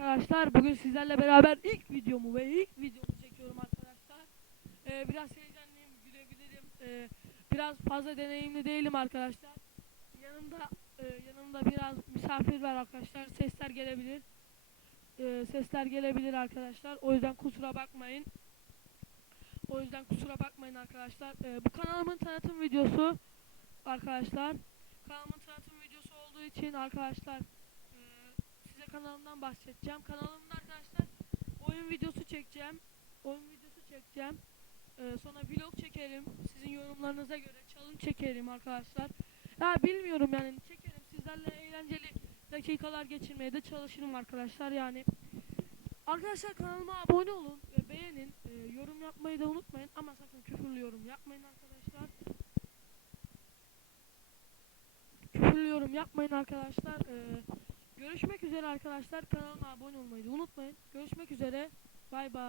arkadaşlar. Bugün sizlerle beraber ilk videomu ve ilk videomu çekiyorum arkadaşlar. Ee, biraz heyecanlıyım, gülebilirim. Ee, biraz fazla deneyimli değilim arkadaşlar. Yanımda e, yanımda biraz misafir var arkadaşlar. Sesler gelebilir. Ee, sesler gelebilir arkadaşlar. O yüzden kusura bakmayın. O yüzden kusura bakmayın arkadaşlar. Ee, bu kanalımın tanıtım videosu arkadaşlar. Kanalımın tanıtım videosu olduğu için arkadaşlar bahsedeceğim. Kanalımda arkadaşlar oyun videosu çekeceğim. Oyun videosu çekeceğim. Ee, sonra vlog çekerim. Sizin yorumlarınıza göre challenge çekerim arkadaşlar. Ya bilmiyorum yani çekerim. Sizlerle eğlenceli dakikalar geçirmeye de çalışırım arkadaşlar. Yani arkadaşlar kanalıma abone olun ve beğenin. Ee, yorum yapmayı da unutmayın ama sakın küfürlü yorum yapmayın arkadaşlar. Küfürlü yorum yapmayın arkadaşlar. Ee, görüşmek üzere arkadaşlar. Kanalıma abone olmayı unutmayın. Görüşmek üzere. Bay bay.